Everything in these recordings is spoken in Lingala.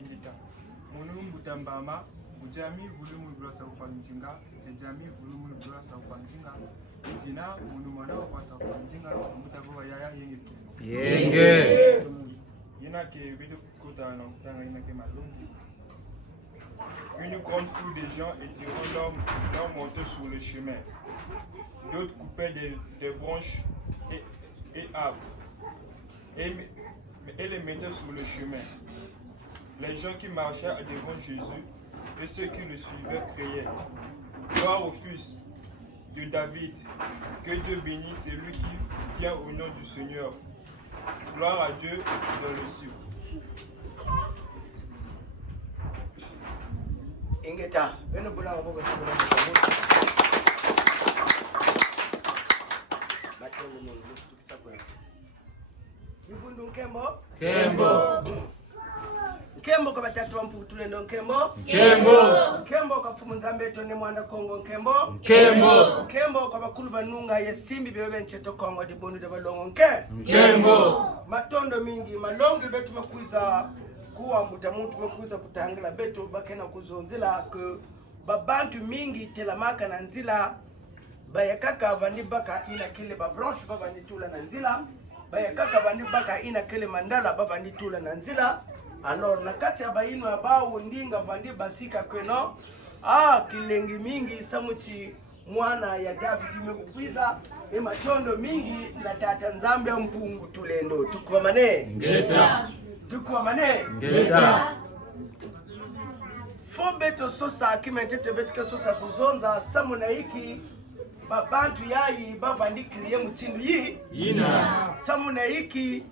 Ingita. Munu mbutambama, ujami volumu vula sa upanzinga, sejami volumu vula sa upanzinga. Jina munu mana kwa sa upanzinga, mbutako yaya yenge. Yenge. Yana ke vidu kota na kutanga yana ke malongi. Une grande foule de gens étirant leur manteau sur le chemin. D'autres coupaient des branches et arbres et les mettaient sur le chemin. Les gens qui marchaient devant Jésus et ceux qui le suivaient criaient: Gloire au Fils de David, que Dieu bénisse celui qui vient au nom du Seigneur. Gloire à Dieu dans le ciel. Ingeta, beno bula ngoko sibula. Matendo mungu tukisa kwa. Mibundu nkembo? Kembo. Nkembo kwa batatu wa mpu tulendo nkembo? Kembo. Nkembo kwa fumu nzambe tone mwanda Kongo nkembo? Kembo. Nkembo kwa bakulu banunga yesimbi bebe ncheto Kongo di bonu de balongo nke? Kembo. Matondo mingi malongi betu mekuiza kuwa mutamuntu mekuiza kutangila betu bakena kuzonzila ke babantu mingi telamaka na nzila bayakaka vandi baka ina kile ba branche bavandi tula na nzila bayakaka vandi baka ina kile mandala bavandi tula na nzila. Alors na kati ya bainu abao ndinga vandi basika kweno kilengi mingi samuchi mwana ya David mekukwiza machondo mingi na tata nzambe mpungu tulendo tukuwa mane Ngeta. tukuwa mane Ngeta. Fobeto sosa kimentete betuke sosa kuzonza samuna hiki babantu yayi bavandi kriye mutindu yi Ina. samuna hiki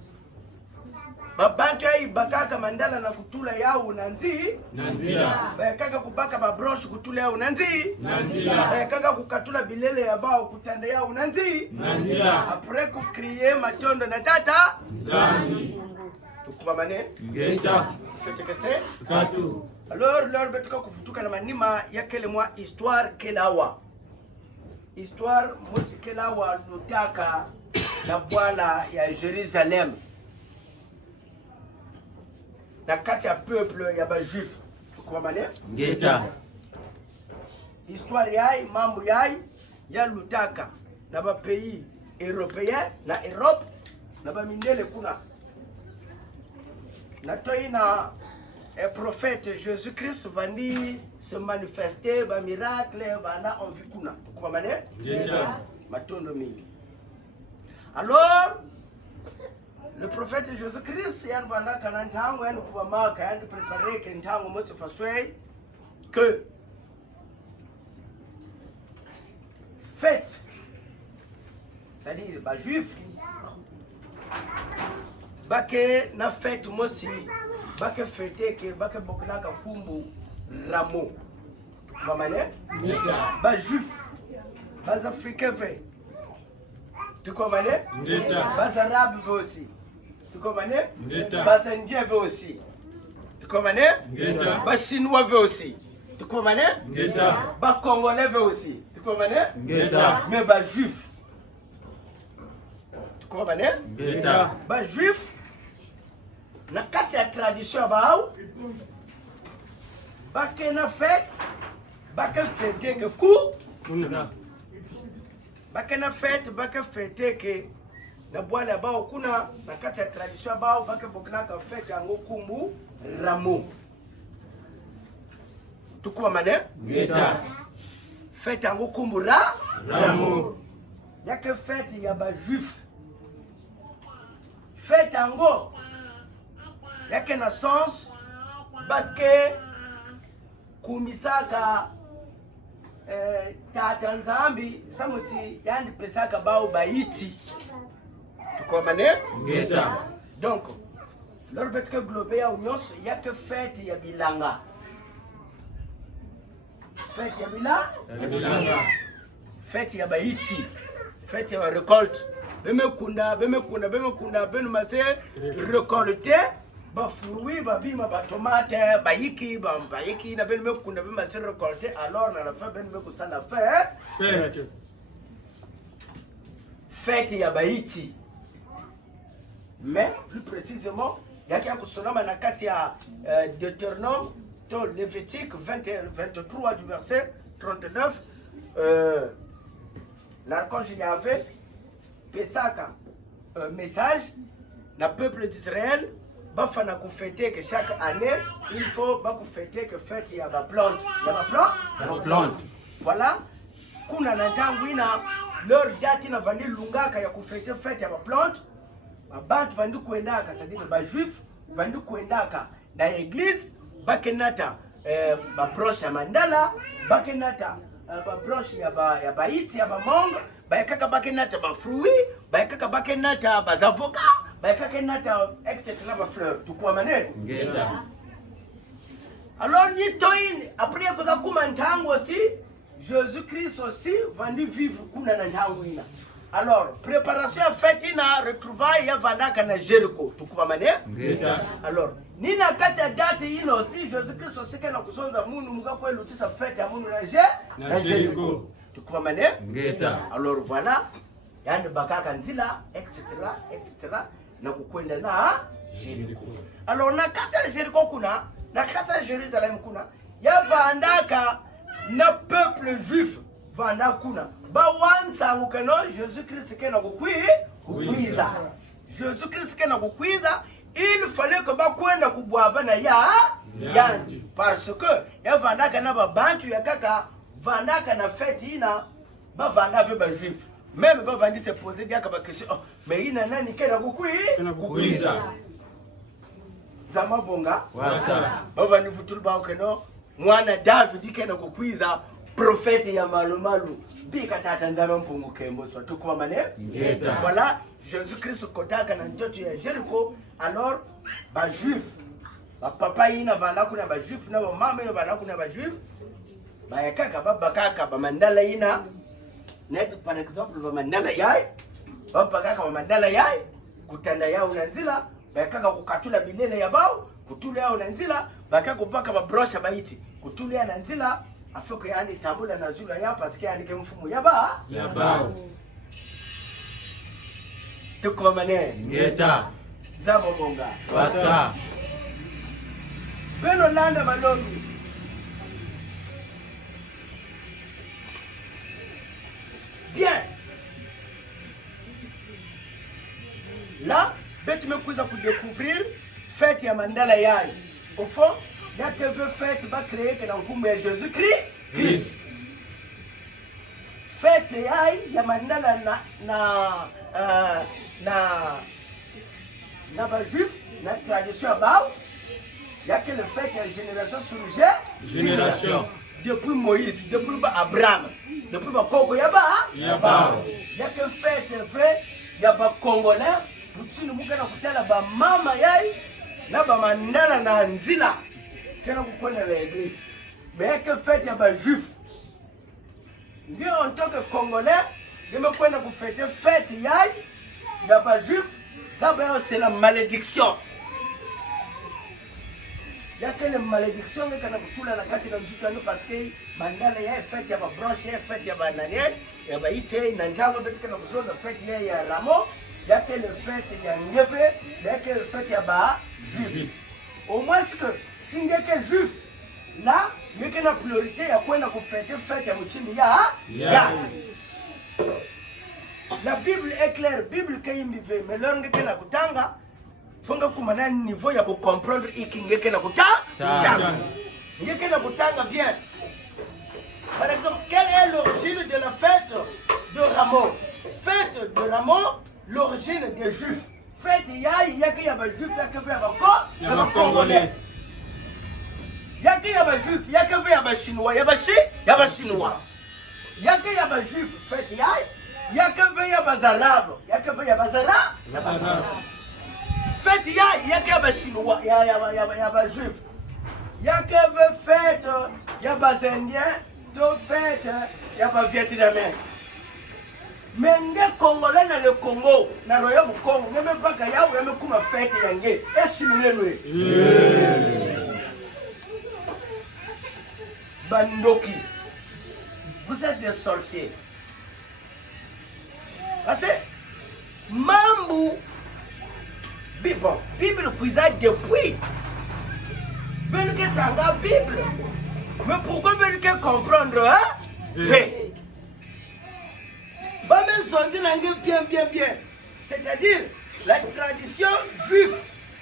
babantu yayi bakaka mandala na kutula yao nanzi Nanzila. bayakaka kubaka ba branche kutula yao nanzi Nanzila. bayakaka kukatula bilele ya bao kutanda yao nanzi Nanzila. apres kukriye matondo na tata Zambi. tukuba mane Ngeta. fetekese Katu. alors lor betuka kufutuka na manima ya kele mwa histoire kelawa histoire mwezi kelawa lutaka na bwana ya Jerusalem na kati ya peuple ya ba juif tukuba mane Ngeta. histoire yai mambo yai ya lutaka na ba pays européen na Europe na ba mindele kuna na toina prophète Jésus-Christ vandi se manifester ba miracle bana en vikuna kwa mane Ngeta. matondo mingi. Alors le prophète Jésus-Christ yan bana kana ntango yan kuba maka yan préparer que ntango mo faswe que fête, c'est-à-dire ba juif bake na fête mosi bake fête ke bake bokna ka kumbu ramo mamane Ngeta. ba juif bas africain fait tu comprends Ngeta. bas arabe fait aussi tu comprends Ngeta. bas indien fait aussi tu comprends Ngeta. bas chinois fait aussi tu comprends Ngeta. bas congolais fait aussi tu comprends Ngeta. mais bas juif tu comprends Ngeta. ba juif na kati ya tradition bao bake na fête bake fête ke ku Kuna. bake na fête bake fête ke na bwala bao kuna na kati ya tradition bao bake bokna ka fête yango kumbu ramo tukuba mane Ngeta. fête yango kumbu Ramo. yake fête ya ba juif fête yango yake na sens bake kumisaka tata nzambi samuti yandi pesaka bao baiti tukomane Ngeta. donc lor betke globe ya unyos yake fête ya bilanga fête ya Bilanga. fête ya baiti fête ya récolte bemekunda benu mase récolter ba fruits ba bima ba tomate bayiki na benu mekunda bema se récolter alors na la fin benu mekusana Fête. fête ya baiti mais plus précisément yake ya kusoma na kati ya Deutéronome to Lévitique 23 du verset 39 l'archange Yahvé pesaka message na peuple d'Israël bafana kufete que chaque année il faut ba kufete que fête ya ba plante voilà kuna na ntangu ina leur date na vandi lungaka ya kufete fête ya ba plante abantu vandi kuendaka c'est-à-dire ba juif vandi kuendaka na église bakenata ba broche ya mandala bakenata ba broche ya ba iti ya ba mongo bayakaka bakenata ba fruit bayakaka bakenata ba avocat bayakaka nata etc na ba fleur tukwa manene Ngeta. alors ni toine après ko zakuma ntango aussi Jésus-Christ aussi vendu vivre kuna na ntango ina. Alors préparation ya fête ina retrouvaille ya vandaka na Jericho tukwa manene Ngeta. alors nina kati ya date ino aussi Jésus-Christ aussi kana kusonza munu mugapo elutisa fête ya munu na Jericho tukwa manene Ngeta. alors voilà yani bakaka nzila etc na kukwenda na Jericho. Alors na kata ya Jericho kuna na kata ya Jerusalem kuna ya vandaka na peuple juif vanda kuna ba wanza ukeno Jésus Christ kena kukwiza Jésus Christ kena kukwiza il fallait que ba kwenda kubwaba na yandi parce que ya vandaka na babantu ya kaka vandaka na fête ina ba vanda ve ba juif même ba vandi se poser dia ka ba question oh, mais ina nani kena kukwiza zama bonga Wasa. ba vandi futul ba okeno mwana David kena kukwiza prophète ya malumalu bika tata ndama mpungu kembo so tukwa mane Ngeta. voilà Jésus-Christ kotaka na ndoto ya Jericho alors ba juif ba papa ina vanda kuna ba juif na ba mama ina vanda kuna ba juif ba yakaka baba kaka ba mandala ina net par exemple ba mandala yai baba kaka ba mandala yai kutanda yao na nzila ba yakaka kukatula bilele ya bao kutula yao na nzila ba kaka kupaka ba brosha baiti kutula na nzila afoko yani tambula na zula ya parce que yani ke mfumo ya ba tukwa mane Ngeta. zabo bonga Wasa. Beno landa malongi bien là bête me kuza ku découvrir fête ya mandala yai au fond il y a quelque fête va créer que dans kumbe Jésus-Christ fête yai ya mandala na ba juif na tradition bao il y a que le fait que génération sur Génération. depuis Moïse depuis Abraham depuis ba Congo yaba il y a que le fait c'est vrai il y a ba Congolais putsini mukana kutala ba mama yai na ba mandala na nzila kana kukwenda la église mais que fait il y a ba juif ndio en tant que Congolais nimekwenda kufete fête yai ya ba juif ça c'est la malédiction. Il y a quelle malédiction que kana kutula na kati na mzuka no parce que mandala ya fête ya ba branche ya fête ya ba naniel ya ba ite na njango betu kana kuzoza fête ya ramo ya quelle fête ya ngeve ya quelle fête ya ba juif. Au moins que si ngeke juif là meke na priorité ya kwenda kufete fête ya mchini ya la Bible est claire, Bible kaimbive melonge kena kutanga fonga kumana niveau ya comprendre ikingeke na kutanga ngeke na kutanga bien. Par exemple, quelle est l'origine de la fête de Rameau? Fête de Rameau, l'origine des Juifs. Fête yaki ya ba Juif ya ba Congolais. Yaki ya ba Juif yaki ya ba Chinois ya ba Chinois. Yaki ya ba Juif fête yaki ya ba Arab yaki ya ba Arab. Fête yaki ya ba Chinois ya ba Juif. Yaki fête ya ba Indiens. Fête ya ba Vietnamien. Menge Congolais na le Congo na royaume Congo même pas ya ou même kuma fête yange esimilelwe bandoki vous êtes des sorciers parce que mambu Bible kuiza depuis. Ben que tanga Bible. Mais pourquoi ben que comprendre hein? Fait. Bah même sorti langue bien. C'est-à-dire la tradition juive,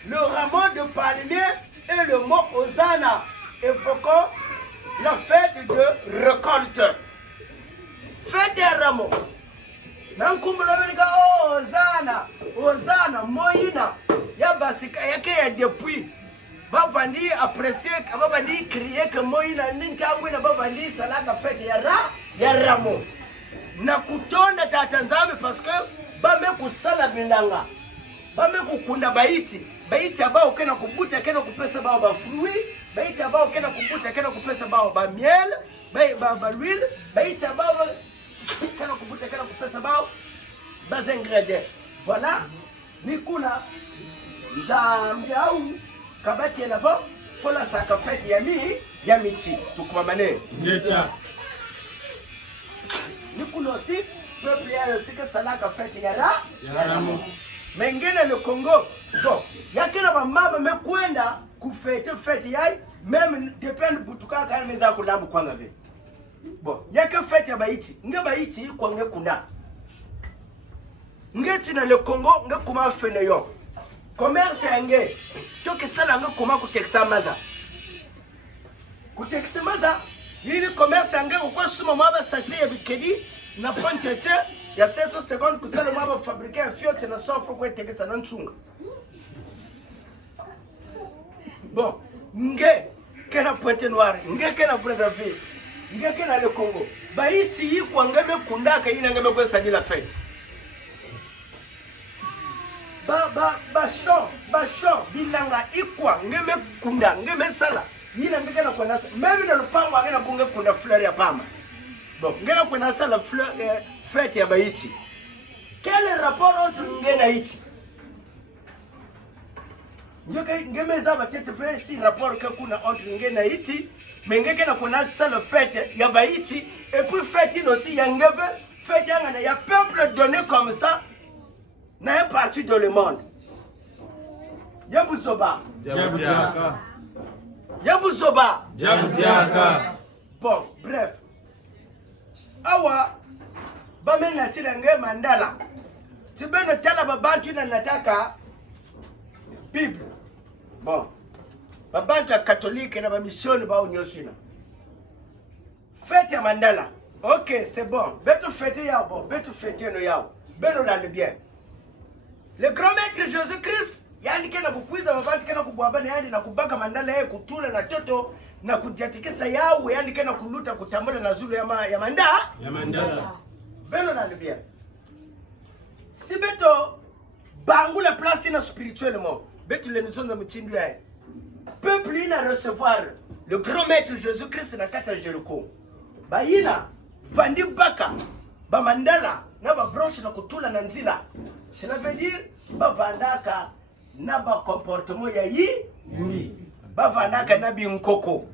le rameau de palmier et le mot Hosanna évoquant la fête de récolte. Fête et rameau. Nankumbula belika Hosanna moina ya basika yake ya depuis. Bavandi apprécier, bavandi crier que moina ninkangu na bavandi salaka fête ya rameau. Na kutonda tatanzame parce que bame kusala bilanga. Bame kukunda baiti ambao kena kubuta kena kupesa bao ba fruit, baiti ambao kena kubuta kena kupesa bao ba miel, ba l'huile, baiti ambao kena kubuta kena kupesa bao ba ingrédients. Voilà, nikuna nzambiau kabati na bo fola saka fête ya miti tukumamane. Ngeta. Nikuna aussi peuple ya sika salaka fête ya Rameau. Mengine le Congo, bon, yakina bamama mekwenda kufete fete yai, même depende butuka kana meza kulambu kwanga ve. Bon, yake fete ya baiti, nge baiti kwa nge kuna. Nge tina le Congo nge kuma fene yo. Commerce yange, choke sala nge kuma kuteksa maza. Kuteksa maza, yili commerce yange ukwa suma mwaba sachet ya bikedi na ponchete. Il y a 7 secondes pour ça le monde fabriquer un fiote na sofa kwa tegesa na nchunga. Bon, nge kena Pointe Noire, nge kena Brazzaville, nge kena le Congo. Baiti yi kwa ngeme kundaka ina ngeme kwa sadi la fête. Ba show bilanga ikwa ngeme kunda ngeme sala. Yina nge kena kwa nasa. Même dans le pango ngena bunge kunda fleur ya pama. Bon, ngena kwa nasa la fleur fête ya baiti. Quel est le rapport entre nge na iti? Nge meza batete pe si rapport que kuna entre nge na iti, mais nge kena kuna sa le fête ya baiti et puis fête aussi ya ngebe, fête ya ngana ya peuple donné comme ça na un parti dans le monde. Yabuzoba. Jabudiaka. Yabuzoba. Jabudiaka. Bon, bref. Awa bamena nge Mandala. Tibeno tala babantu na nataka Bible. Bon. Babantu ya Catholique na bamissionne ba unyosina. Fête ya Mandala. OK, c'est bon. Beto fête ya bon, beto fête no yao. Beno la le bien. Le grand maître Jésus-Christ, yani kena kufuiza babantu kena kubwabana yani na kubaka Mandala yeye kutula na toto na kujatikisa yao yani kena kuluta kutambula na zulu ya Mandala. Beno na le bien. Si beto bangu la place ina spirituellement, beto le nizonga mchindu ya peuple ina recevoir le grand maître Jésus-Christ na kata Jericho. Ba ina vandi baka ba Mandala na ba broche na kutula na nzila. Cela veut dire ba vandaka na ba comportement ya mi. Ba vandaka na bi nkoko.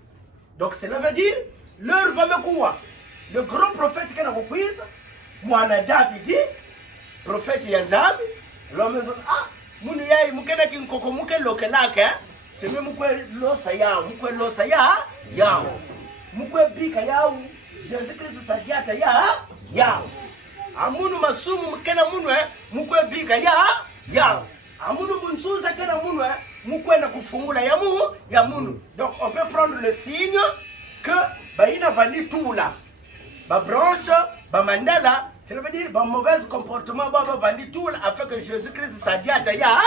Donc cela veut dire leur va me quoi? Le grand prophète qui a repris mwana David, prophète Yanzambi, l'homme dit ah, muni yai mukena kinkoko muke lokelake, c'est même mukwe losa yao, mukwe bika yao, Jésus-Christ sadiata yao. Amunu masumu mukena munwe, mukwe bika yao. Amunu bunsuza kena munwe, mukwe na kufungula ya munu. Donc on peut prendre le signe que baina vali tout là. Ba branche, ba Mandala, ça veut dire ba mauvais comportement, ba vali tout là afin que Jésus-Christ sadiata ya.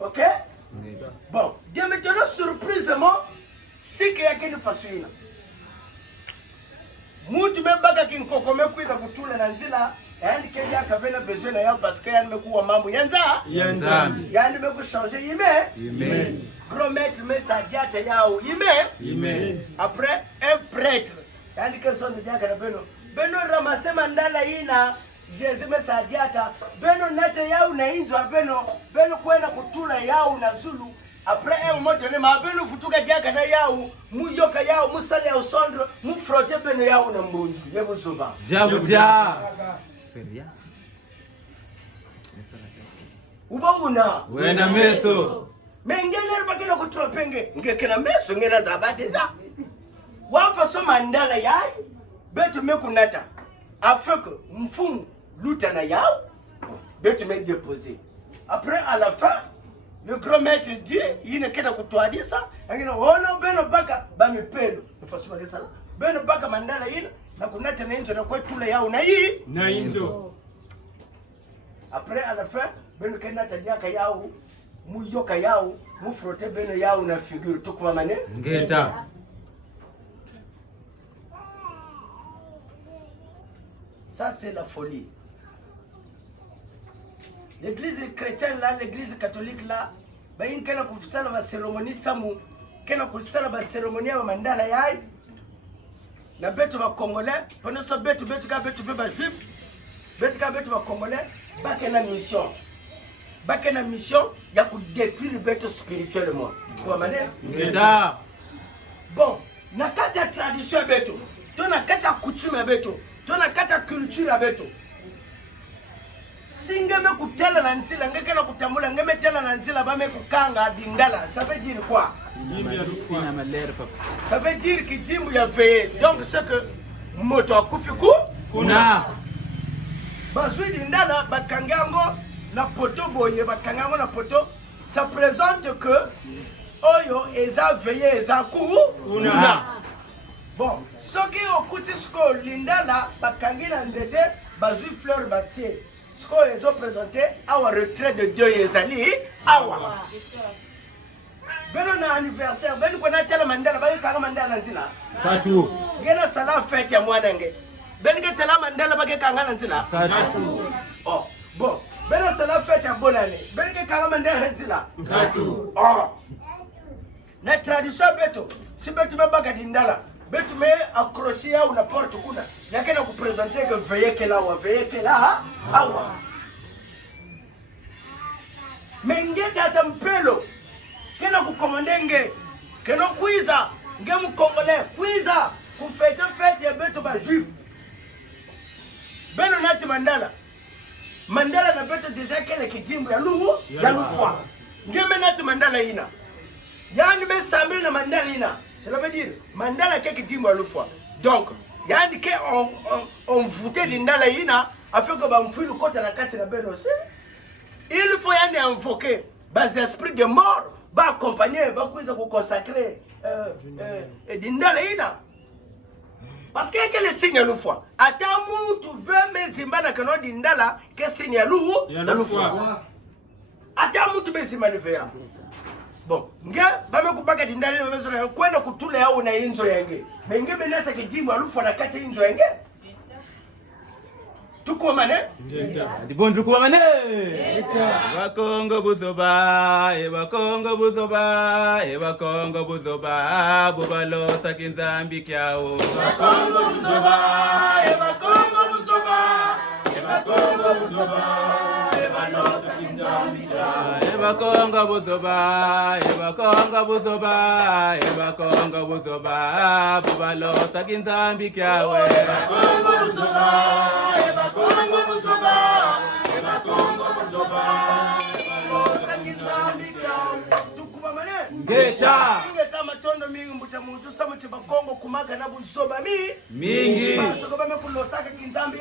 OK? Bon, Dieu maintenant surprisement, c'est qu'il y a quelque façon. Mutu mbaka kinkoko mekuiza kutula na nzila, yani kenya akavena besoin na yao parce que yani mekuwa mambo yanzambi. Yani meku changer yime. Grand maître me sadiata yao yime. Après un prêtre, yani que son diaka na beno ramase Mandala ina Jésus me sadiata beno nete yao na injwa beno kwenda kutula yao na zulu. Après un moment donné, ma beno futuka diaka na yao, mu yoka yao, mu sali ya usondro, mu frotte beno yao na mbunju. Yebu zoba. uba una Wena meso. mengele bakina kutropenge ngekena meso ngena zabadeza wafa so mandala yai betu mekunata afeke mfumu luta na yao betu me déposer après à la fin le grand maître dit yine kena kutwadisa ngina ono beno baka bamipelo nfasuma kesala beno baka mandala yina na kunata na inzo na kwetula yao na hii Na inzo. après à la fin beno kena tajaka yao muyoka yao mufrote beno yao na figure tukuma mane Ngeta. ça c'est la folie. L'église chrétienne là, l'église catholique là, bah il kena kufisala ba cérémonie samu, kena kufisala ba cérémonie ya mandala yai. Na betu ba congolais, pendant ce betu ka betu ba juif, betu ka betu ba congolais, ba kena mission. Ba kena mission ya ku détruire betu spirituellement. Kwa maana Ngeta. bon, na kati ya tradition betu, to na kati ya coutume betu, to na kati ya culture betu. Singeme kutela na nzila ngeke na kutambula ngeme tela na nzila bame kukanga dingala, ça veut dire quoi? Ça veut dire que dimbu ya veillé. Donc c'est que moto akufiku Kuna. bazui dindala bakangango na poto boye bakangango na poto, ça présente que oyo eza veillé eza kuna. Bon, soki okuti sko lindala bakangi na ndete bazui fleur batie. Ce qu'ils ont présenté à un retrait de Dieu Yezali, awa. Beno na anniversaire, beno kona tela mandala, bagi kanga mandala nzila. Katu. Ngena sala fête ya mwanange. Beno ke tela mandala bagi kanga nzila. Katu. Oh, bon. Beno sala fête ya bonane. Beno ke kanga mandala nzila. Katu. Oh. Na tradition beto, si beto me baga dindala. Betu me accroché à una porte kuna. Yake na kupresenter que veillez que là awa. Mengeta tampelo. Kena kukomandenge. Kena kuiza. Ngemu congolais kuiza. Kufete fete ya betu ba juif. Beno nati mandala. Mandala na betu déjà kele kijimbu ya lufwa. Ngeme nati mandala ina. Yani me sambil na mandala ina. Cela veut dire, mandala keki dimbo à l'oufwa. Donc, yandi ke on voûtait l'indala ina, afin que ba mfui le côté la carte na ben aussi. Il faut yandi invoquer, bas esprit de mort, ba accompagner, ba kuiza ku consacrer l'indala ina. Parce que quel est signe à l'oufwa? Atamu tu veux me zimbana que non d'indala, que signe à l'oufwa. Atamu tu me zimbana veya. Bon, nga bame kubaka dindali na mezo na kwenda kutula yao na inzo yange. Menge benata kijimu alufu na kati inzo yange. Tuko mane? Dibondu kwa mane. Bakongo buzoba, bakongo buzoba, bakongo buzoba, bubalo sakinzambi kyao. Bakongo buzoba, bakongo buzoba, bakongo buzoba, bubalo sakinzambi kyao. Bakongo buzoba, bakongo buzoba, bakongo buzoba, bubalo sakinzambi kyao. Bakongo buzoba, bakongo buzoba, bakongo buzoba, bubalo sakinzambi kyao. Tukuba mane? Ngeta. Ngeta matondo mingi mbuja muzu samu chibakongo kumaka na buzoba Mingi. Soko bame kulosaka kinzambi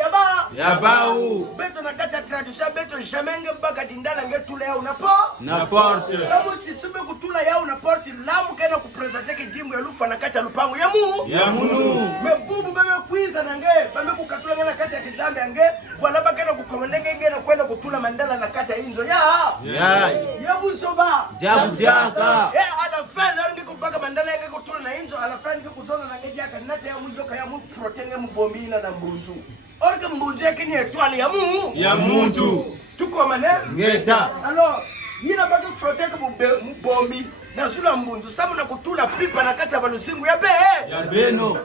Yabau. Beto na kata tradition beto jamenge baka dindala ngetula yao na po. Na porte. Samu chisube kutula yao na porte lamu kena kupresente kijimbo ya lufa na kata lupangu ya munu. Mebubu bame kuiza na nge bame kukatula na kata ya kinzambi ya nge kwa baka kena kukomendenge nge na kwenda kutula mandala na kata inzo ya buzoba. Jabu jaka. À la fin là ngi kubaka mandala nge kutula na inzo à la fin ngi kuzoza na nge jaka nate ya mujoka ya mu protenge mbombi na mbunzu. Orga mbunzu yake ni étoile ya muntu. Tuko mane? Ngeta. Alors, yina bato protege mbombi na zula mbunzu samu na kutula pipa na kati ya balusingu ya beno.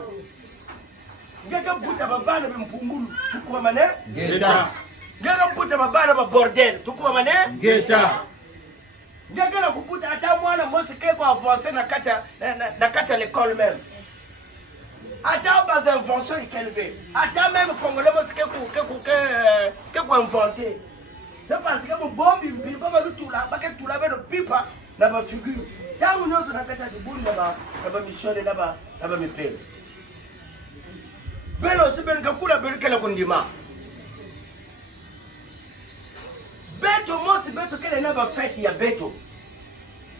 Ngeka buta babana bempungulu. Tuko mane? Ngeta. Ngeka buta babana ba bordel. Tuko mane? Ngeta. Ngeka na kubuta hata mwana mmoja keko avancer na kati ya l'école même. Attends, bas invention est élevée. Attends, même Congolais, qu'est-ce qu'on inventé. c'est parce que mon bobi mpipa ba lutula baka tula beno pipa na ba figure tangu nyozo na kata de buni na ba mishone na ba mipele beno sibeni kakula beno kala kundima beto mosi beto kele na ba fête ya beto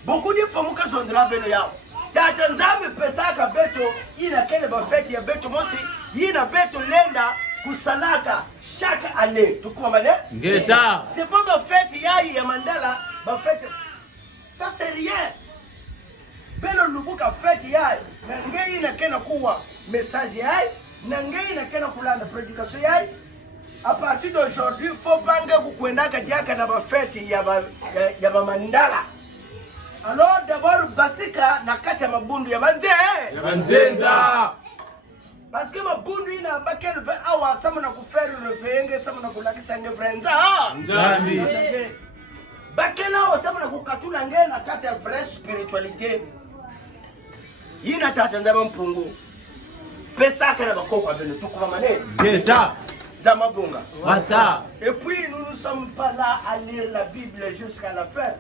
beaucoup de fois muka sondra beno yao tata nzambe pesaka beto ina kele ba fête ya beto mosi ina beto lenda kusalaka chaque année tukomane Ngeta c'est pas ma fête ya mandala ma fête ça c'est rien beno lubuka fête ya ngei na kena kuwa message ya na ngei na kena kulanda prédication ya à partir d'aujourd'hui faut panga kukwenda kadiaka na ma fête ya ba mandala. Alors d'abord basika na kati ya mabundu ya Banzenza parce que mabundu ina bakel ve awa sama na kuferu revenge sama na kulakisa nge frenza Nzambi bakel awa sama na kukatula nge na kati ya vraie spiritualité ina tata nzama mpungu pesa kana bakoko beno tukuma mane Ngeta zama bunga Wasa et puis nous ne sommes pas là à lire la Bible jusqu'à la fin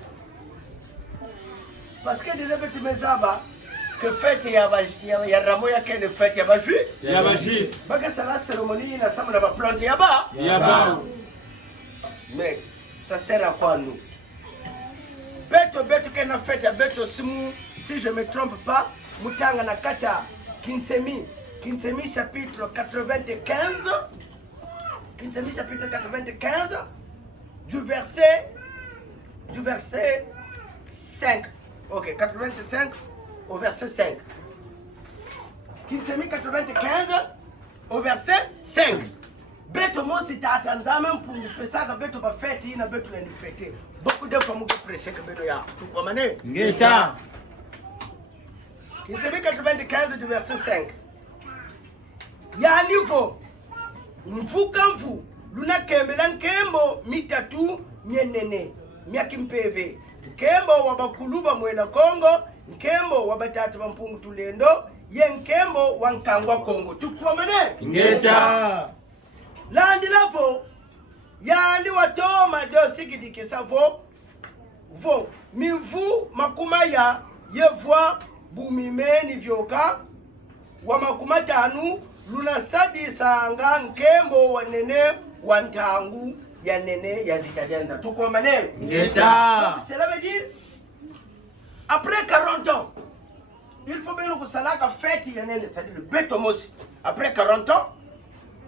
parce que déjà tu me zaba que fête ya ramo ya kene fête ya ba juif baka sala cérémonie na sama na ba plante ya ba mais ça sert à quoi nous beto kena fête ya beto simu si je me trompe pas mutanga na kata Kinsemi chapitre 95 Kinsemi chapitre 95 du verset 5. OK, 85 au verset 5. Kinsemi 95 au verset 5. Beto mosi tata nzame mpungu pesaka beto ba fête ina beto la fête. Beaucoup de fois muko prêcher que beto ya. Tu comprends? Ngeta Kinsemi 95 du verset 5. Ya niveau mfukamfu luna kembela nkembo mitatu nyenene miakimpeve nkembo wabakuluba mwela Kongo nkembo wabatatu bampungu tulendo ye nkembo wankangwa Kongo tukwamane Ngeta landi lapo yandi watoma dosikidike savo vo mivu makumaya yevwa bumimeni vyoka wa makumatanu luna sadisanga nkembo wanene wantangu ya nene ya zitalianza tukwamane Ngeta cela veut dire après 40 ans il faut bien que salaka fête ya nene c'est-à-dire le beto mosi après 40 ans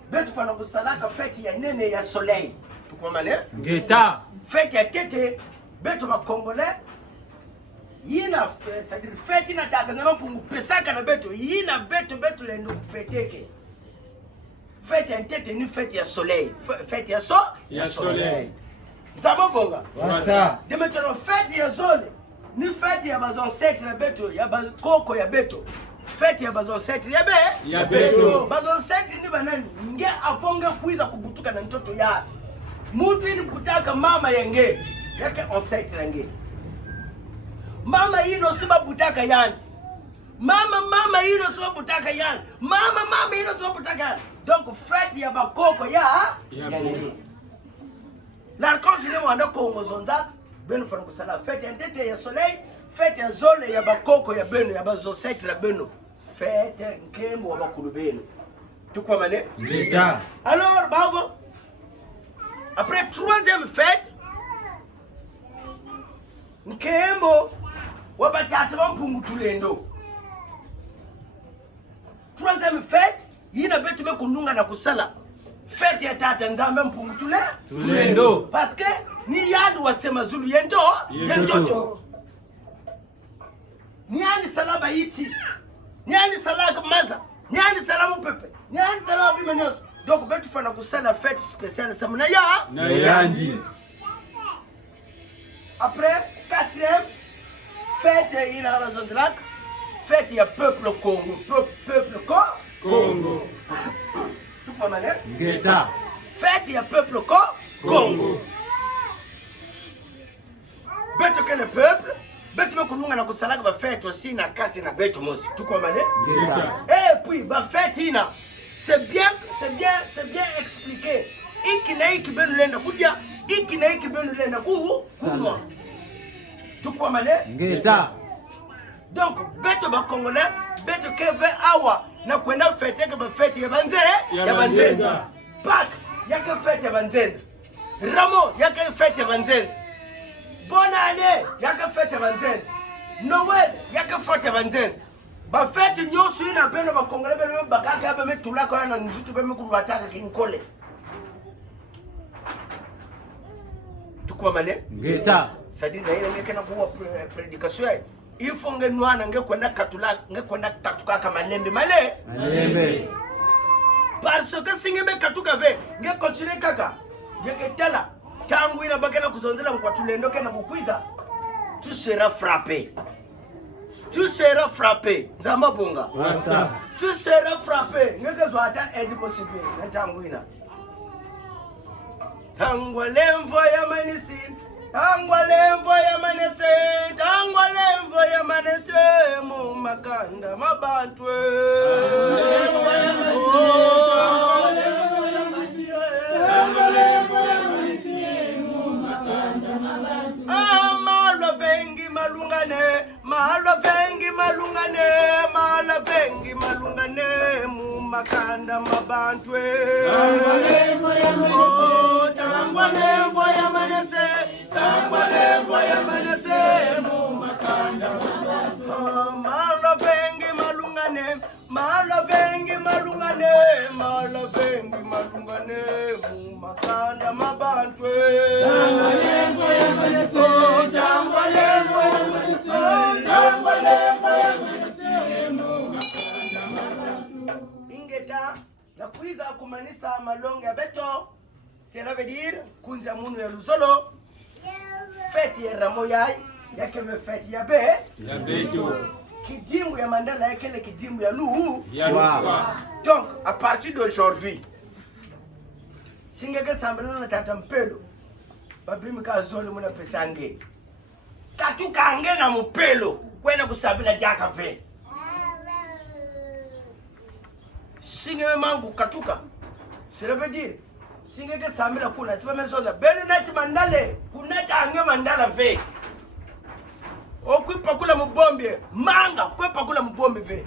beto fana que salaka fête ya nene ya soleil tukwamane Ngeta fête ya tete beto ba congolais yina c'est-à-dire fête ina tata na mpungu pesaka na beto yina beto lendo fêteke fête ya tete ni fête ya soleil fête ya soleil zama bonga Wasa de maintenant fête ya zone ni fête ya bas ancêtres beto ya ba koko ya beto fête ya bas ancêtres ya beto bas ancêtres ni banani nge afonga kuiza kubutuka na mtoto ya mutu ni kutaka mama yenge yake ancêtre nge mama ino siba butaka yani mama ino siba butaka yani mama ino siba butaka yani donc fête ya bakoko ya nge l'archange ni wanda Kongo zonza beno fana kusala fête ya tete ya soleil fête ya zone ya bakoko ya beno ya bazosetre ya beno fête nkembo wa bakulu beno tukwamane Ngeta alors babo après troisième fête nkembo wa batatu bampungu tulendo troisième fête yina betu me kulunga na kusala fête ya tata nzambe mpungu tulendo parce que ni yandu wasema zulu yento nyani salaba iti nyani salaka maza nyani salamu pepe nyani salamu bimenyoso donc betu fana kusala fête spéciale samuna ya na yandi après quatrième fête ina razondrak fête ya peuple Congo peuple Congo Ngeta fête ya peuple Congo beto que le peuple beto me kulunga na kusalaka ba fête aussi na kasi na beto mosi tukomane Ngeta et puis ba fête ina c'est bien expliqué iki na iki benu lenda kuja iki na iki benu lena kunwa tukwa mane Ngeta. donc beto ba congolais beto keve awa na kwenda fete ke ba fete ya banzenza pak yake fete ya banzenza ramo yake fete ya banzenza bonane yake fete ya banzenza noel yake fete ya banzenza ba fete nyosu ina beno ba congolais beno bakaka ba metula ko na nzutu ba mekubataka kinkole tukwa mane Ngeta. sadi na ile ngeke na kuwa predication il faut ngenwana ngekwenda katula ngekwenda katuka kama lembe malembe parce que singeme katuka ve nge continue kaka ngeke tela tangu ina bakena kuzonzela kwa tulendoke na bukwiza tu seras frappé nzamba bonga Wasa. tu seras frappé ngeke zo ata ediko sipe na tangu ina tangu lemvo ya manisi tangwa lemvo ya manese mu makanda mabantwe malwa vengi malungane mu makanda mabantwe tangwa lemvo ya manese mu makanda malwa vengi malungane mu makanda mabantwe tangwa lemvo ya manese mu makanda mabantwe ingeta na kuiza kumanisa malonga ya beto cela veut dire kunza munu ya luzolo fête ya ramoyai yake me fête ya beto kidimbu ya mandala yake le kidimbu ya lu donc à partir d'aujourd'hui singeke sambana na tata mpelo babimi ka zolo muna pesange katuka ange na mpelo kwenda kusabila jaka ve singewe mangu katuka cela veut dire singeke samila kuna sipa mesonda bele nati mandale kuneta ange mandala ve okwipa kula mubombi manga kwepa kula mubombi ve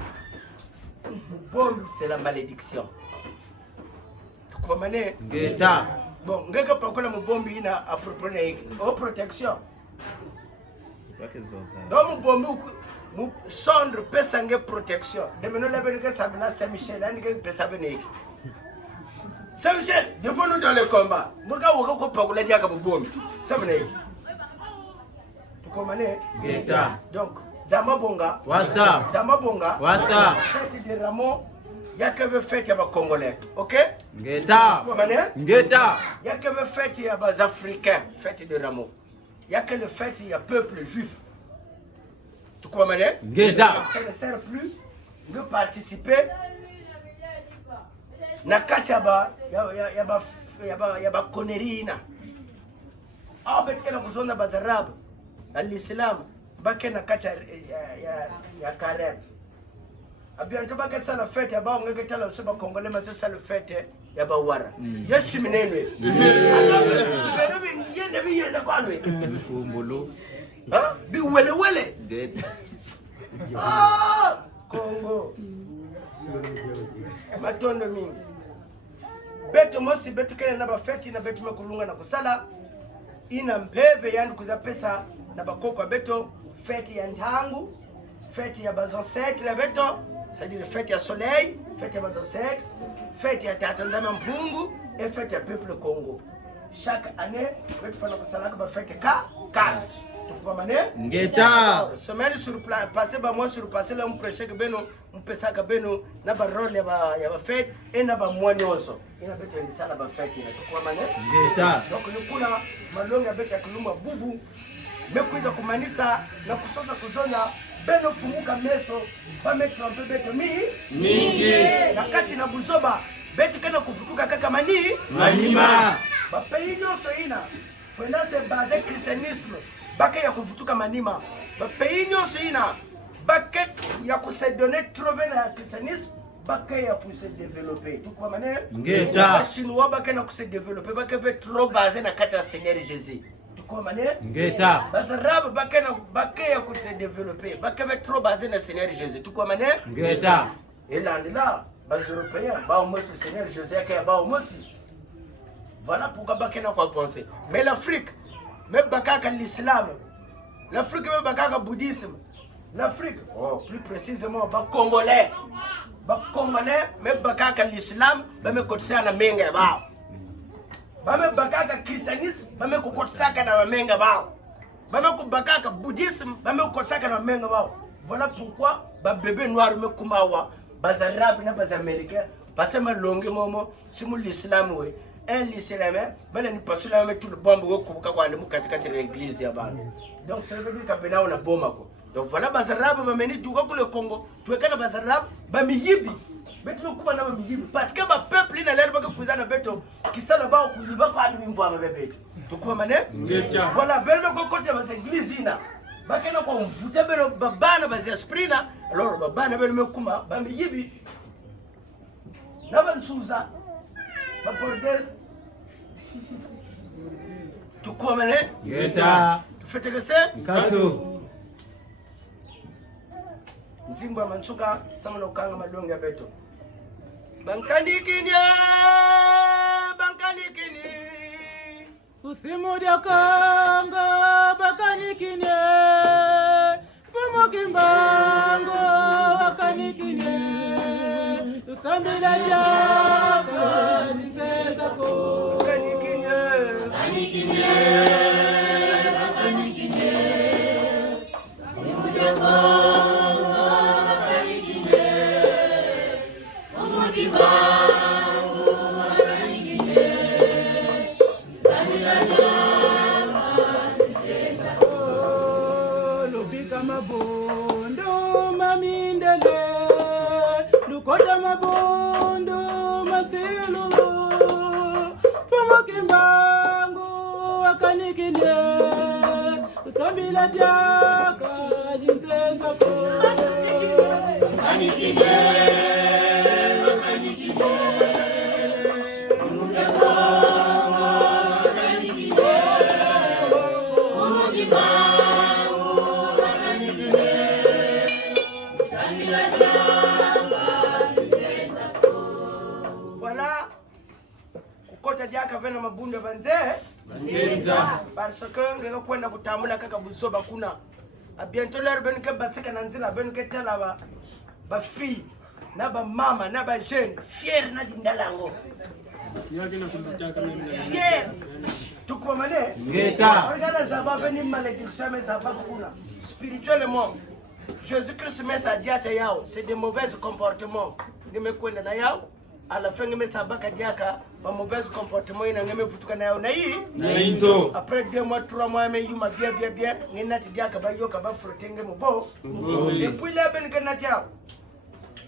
mubombi c'est la malédiction kwa mané Ngeta. bon ngeke pa kula mubombi ina approprié au protection donc mubombi mu sondre pesa nge protection de meno lebe nge samina Saint-Michel ani nge pesa beneki Saint-Michel, il faut nous dans le combat. Muga woga ko pakula diaka mubombi. Sabene. Tu comprends? Ngeta. Donc, Zama Bonga. Wasa. Zama Bonga. Wasa. Fête de Ramo. Yake be fête ya ba Congolais. OK? Ngeta. Tu comprends? Ngeta. Yake be fête ya ba Africains, fête de Ramo. Yake le fête ya peuple juif. Tu comprends? Ngeta. Ça ne sert plus de participer na kati ya ba konerina au betkena kuzonda bazarabu alislam bake na kati ya kareb abianto bake sala fete ba ngeke tala useba kongole ma sala fete ya ba wara yeshi minenwe beno bi yende kwalwe Fumbulu. ha bi wele Ngeta. Congo matondo mingi beto mosi beto kene na bafeti na beto mekulunga na kusala ina mpeve yandu kuza pesa na bakoko beto feti ya ntangu feti ya bazonsek la beto c'est-à-dire feti ya soleil feti ya bazonsek feti ya tatanzama mpungu et feti ya peuple Congo chaque année beto fana kusala kwa feti ka 4 Ngeta. semaine sur place passer ba mois sur passer là prêcher que beno mpesa ka beno na ba role ya ba fête et na ba mois nyonso ina beto ndi sala ba fête na tukwa mane Ngeta. donc ni kuna malonga beto kuluma bubu mekuiza kumanisa na kusosa kuzona beno fumuka meso ba metro mpe beto mingi na kati na buzoba beto kana kufutuka kaka Manima. ba pays nyonso ina kwenda se base christianisme bake ya kuvutuka manima ba pays nyonso ina bake ya kusedone trouver na christianisme bakaya pour se développer. Tu comprends mané? Ngeta. Les Chinois bakana pour se développer, bakaya trop basé na kata Seigneur Jésus. Tu comprends mané? Ngeta. Les Arabes bakaya pour se développer, bakaya trop basé na Seigneur Jésus. Tu comprends mané? Ngeta. Et là, les Européens, bah au moins le Seigneur Jésus qui est bah au moins. Voilà pourquoi bakana quoi penser. Mais l'Afrique, même bakaka l'islam, l'Afrique même bakaka bouddhisme. L'Afrique, plus précisément, les Congolais. Les Congolais, même bakaka l'islam, même côté na menga ba. Même bakaka christianisme, même côté ça na menga ba. Même bakaka bouddhisme, même côté ça na menga ba. Voilà pourquoi les bébés noirs me kumawa, les arabes na les américains, parce que ma longue momo, si mon l'islam ouais. Un l'islam, ben ni pas cela met tout le bombe au kubuka kwa ndemu katika l'église ya bana. Donc ça veut dire que bena on a bomba ko. Donc voilà bazarabe bameni tuka kule Congo, tuwekana bazarabe bamiyibi. Betu kuba na bamiyibi parce que ba peuple ina lero baka kuzana beto kisala ba kuziba kwa ni mvwa mabebe. Tukuba mané? Voilà beno ko kote ba église ina. Bakena ko mvuta beno babana ba esprina, alors babana beno mekuma bamiyibi. Na bansuza ba bordes. Tukuba mané? Ngeta. Fete que c'est? Kato. Nzimba mansuka sama no kanga madonga beto. Bankandikini. Usimudia kanga bakanikini. Fumo kimbango bakanikini. Usambila jaka niteza ko. Bakanikini. Usimudia kanga mabondo mamindele lukota mabondo masilulu fumo kimbangu akanikile usambila jaka jinteza ko akanikile Jaka vena mabunda banze parce que ngeka kwenda kutambula kaka busoba kuna a bientôt leur ben ke baseka na nzila ben ke tela ba fille na ba mama na ba jeune fier na dindalango fier tuko mané ngeta regarde ça va venir malédiction mais ça va kuna spirituellement Jésus-Christ met sa diate yao c'est des mauvais comportements ngeme kwenda na yao à la fin ngeme sabaka diaka ba mauvais comportement ina ngeme futuka na yao na hii na into après 2 mois 3 mois mais yuma bien ngina ti diaka ba yoka ba frotenge mubo et puis là ben kanati yao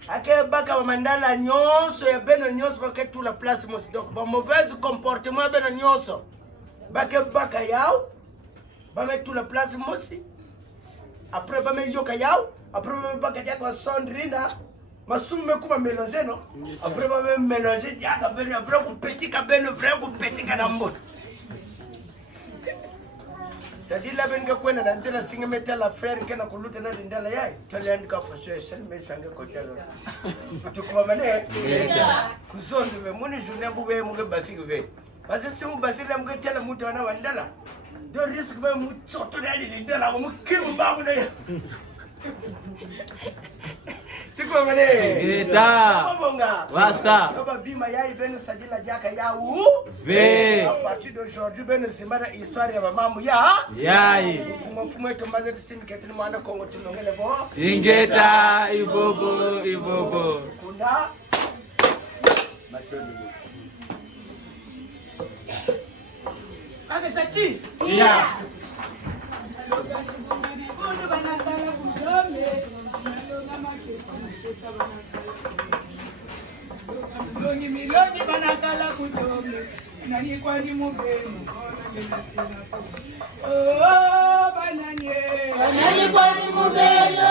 ake baka ba mandala nyonso ya beno nyonso ba ke tout la place mos donc ba mauvais comportement beno nyonso ba ke baka yao ba met tout la place mosi après ba me yoka yao après ba baka diaka sondrina Masum me kuba mélanger non après va me mélanger diaka ben vrai ku petit ka ben vrai ku petit ka nambo c'est dit la ben ka kwenda na ntela singa metela la frère kana kuluta na ndala yai toliandi ka foshe sel me sange ko telo tu ko mané ku zonde me muni journée bu be mu ga basi ve parce que si mu basi la mu ga tela mu to na wandala do risque be mu tsoto dali ndala mu kimu ba mu ne Tiko mane. Ngeta. Wasa. Baba bima yai beno sadila jaka ya u. Ve. À partir d'aujourd'hui beno simana histoire ya mamu ya. Yai. Mfumo wetu maze tusimiketini mwana Kongo tunongele bo. Ingeta ibobo. Kuna matoni. Ake sachi. Yeah. Miloni banakala kutome nani kwani mubenu oh bananye nani kwani mubenu